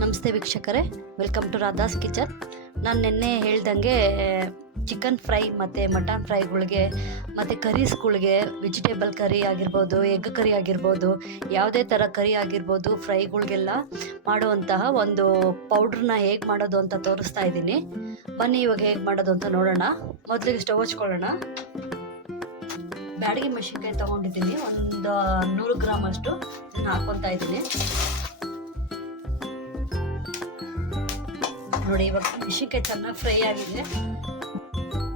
ನಮಸ್ತೆ ವೀಕ್ಷಕರೇ, welcome to Radha's kitchen. ನಾನು ನಿನ್ನೆ ಹೇಳ್ದಂಗೆ ಚಿಕನ್ ಫ್ರೈ ಮತ್ತು ಮಟನ್ ಫ್ರೈಗಳಿಗೆ ಮತ್ತು ಕರೀಸ್ಗಳಿಗೆ, ವೆಜಿಟೇಬಲ್ ಕರಿ ಆಗಿರ್ಬೋದು, ಎಗ್ ಕರಿ ಆಗಿರ್ಬೋದು, ಯಾವುದೇ ಥರ ಕರಿ ಆಗಿರ್ಬೋದು, ಫ್ರೈಗಳಿಗೆಲ್ಲ ಮಾಡುವಂತಹ ಒಂದು ಪೌಡ್ರನ್ನ ಹೇಗೆ ಮಾಡೋದು ಅಂತ ತೋರಿಸ್ತಾ ಇದ್ದೀನಿ. ಬನ್ನಿ ಇವಾಗ ಹೇಗೆ ಮಾಡೋದು ಅಂತ ನೋಡೋಣ. ಮೊದಲಿಗೆ ಸ್ಟವ್ ಹಚ್ಕೊಳ್ಳೋಣ. ಬ್ಯಾಡಗಿ ಮೆಣಸಿನ್ಕಾಯಿ ತೊಗೊಂಡಿದ್ದೀನಿ, ಒಂದು 100 ಗ್ರಾಮ್ ಅಷ್ಟು ಹಾಕ್ಕೊತಾ ಇದ್ದೀನಿ. ನೋಡಿ, ಇವಾಗ ಮೆಣಸಿನ್ಕಾಯಿ ಚೆನ್ನಾಗಿ ಫ್ರೈ ಆಗಿದೆ.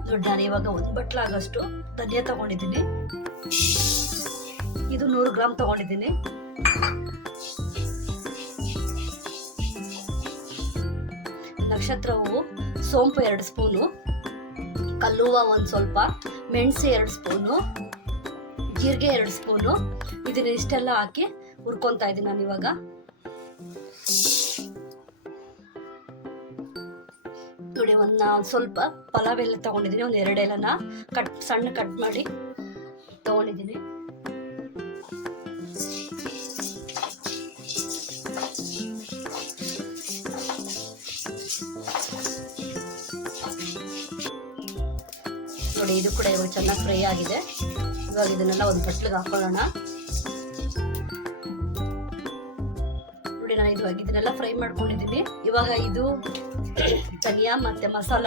ನೋಡಿ, ನಾನು ಇವಾಗ 1 ಬಟ್ಲಾಗಷ್ಟು ಧನಿಯಾ ತಗೊಂಡಿದ್ದೀನಿ. ಇದು 100 ಗ್ರಾಮ್ ತಗೊಂಡಿದ್ದೀನಿ. ನಕ್ಷತ್ರ ಹೂವು, ಸೋಂಪು 2 ಸ್ಪೂನು, ಕಲ್ಲುವ ಒಂದು ಸ್ವಲ್ಪ, ಮೆಣಸು 2 ಸ್ಪೂನು, ಜೀರಿಗೆ 2 ಸ್ಪೂನು. ಇದನ್ನ ಇಷ್ಟೆಲ್ಲ ಹಾಕಿ ಹುರ್ಕೊತಾ ಇದ್ದೀನಿ ನಾನು ಇವಾಗ. ನೋಡಿ, ಒಂದು ಸ್ವಲ್ಪ ಪಲಾವ್ ಎಲೆ ತಗೊಂಡಿದ್ದೀನಿ, ಒಂದು 2 ಎಲೆನ ಸಣ್ಣ ಕಟ್ ಮಾಡಿ ತಗೊಂಡಿದ್ದೀನಿ. ನೋಡಿ, ಇದು ಕೂಡ ಇವಾಗ ಚೆನ್ನಾಗಿ ಫ್ರೈ ಆಗಿದೆ. ಇವಾಗ ಇದನ್ನೆಲ್ಲ ಒಂದು ಬಟ್ಲಿಗೆ ಹಾಕೊಳ್ಳೋಣ. ನೋಡಿ, ನಾನು ಇವಾಗ ಇದನ್ನೆಲ್ಲ ಫ್ರೈ ಮಾಡ್ಕೊಂಡಿದ್ದೀನಿ. ಇವಾಗ ಇದು ಧನಿಯಾ ಮತ್ತು ಮಸಾಲ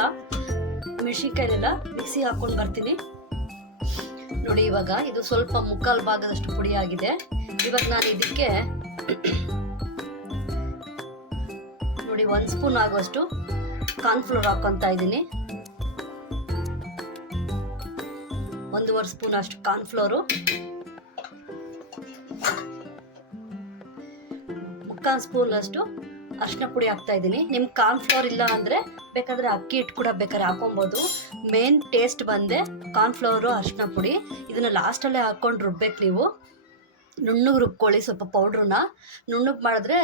ಮೆಣಸಿನ್ಕಾಯಿನೆಲ್ಲ ಮಿಕ್ಸಿಗೆ ಹಾಕೊಂಡು ಬರ್ತೀನಿ. ನೋಡಿ, ಇವಾಗ ಇದು ಸ್ವಲ್ಪ 1/4 ಭಾಗದಷ್ಟು ಪುಡಿ ಆಗಿದೆ. ಇವಾಗ ನಾನು ಇದಕ್ಕೆ ನೋಡಿ 1 ಸ್ಪೂನ್ ಆಗುವಷ್ಟು ಕಾರ್ನ್ಫ್ಲೋರ್ ಹಾಕೊತಾ ಇದ್ದೀನಿ. 1.5 ಸ್ಪೂನ್ ಅಷ್ಟು ಕಾರ್ನ್ಫ್ಲೋರು, 1/4 ಸ್ಪೂನ್ ಅಷ್ಟು ಅರಿಶಿನ ಪುಡಿ ಹಾಕ್ತಾ ಇದ್ದೀನಿ. ನಿಮ್ಗೆ ಕಾರ್ನ್ಫ್ಲೋರ್ ಇಲ್ಲ ಅಂದರೆ ಬೇಕಾದರೆ ಅಕ್ಕಿ ಹಿಟ್ಟು ಕೂಡ ಬೇಕಾದ್ರೆ ಹಾಕೊಬೋದು. ಮೇನ್ ಟೇಸ್ಟ್ ಬಂದೆ ಕಾರ್ನ್ಫ್ಲೋರು, ಅರಿಶಿನ ಪುಡಿ. ಇದನ್ನು ಲಾಸ್ಟಲ್ಲೇ ಹಾಕ್ಕೊಂಡು ರುಬ್ಬೇಕು. ನೀವು ನುಣ್ಣಗೆ ರುಬ್ಕೊಳ್ಳಿ. ಸ್ವಲ್ಪ ಪೌಡ್ರನ್ನ ನುಣ್ಣಗೆ ಮಾಡಿದ್ರೆ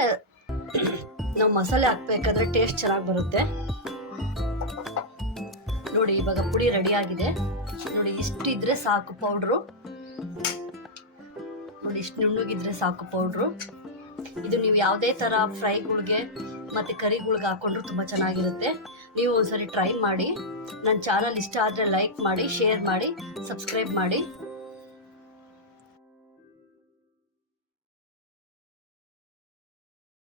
ನಾವು ಮಸಾಲೆ ಹಾಕ್ಬೇಕಾದ್ರೆ ಟೇಸ್ಟ್ ಚೆನ್ನಾಗಿ ಬರುತ್ತೆ. ನೋಡಿ, ಇವಾಗ ಪುಡಿ ರೆಡಿ ಆಗಿದೆ. ನೋಡಿ, ಇಷ್ಟಿದ್ರೆ ಸಾಕು ಪೌಡ್ರು. ನೋಡಿ, ಇಷ್ಟು ನುಣ್ಣಗಿದ್ರೆ ಸಾಕು ಪೌಡ್ರು. ಇದು ನೀವು ಯಾವುದೇ ಥರ ಫ್ರೈಗಳಿಗೆ ಮತ್ತು ಕರಿಗಳಿಗೆ ಹಾಕೊಂಡ್ರು ತುಂಬ ಚೆನ್ನಾಗಿರುತ್ತೆ. ನೀವು ಒಂದ್ಸರಿ ಟ್ರೈ ಮಾಡಿ. ನನ್ನ ಚಾನಲ್ ಇಷ್ಟ ಆದರೆ ಲೈಕ್ ಮಾಡಿ, ಶೇರ್ ಮಾಡಿ, ಸಬ್ಸ್ಕ್ರೈಬ್ ಮಾಡಿ.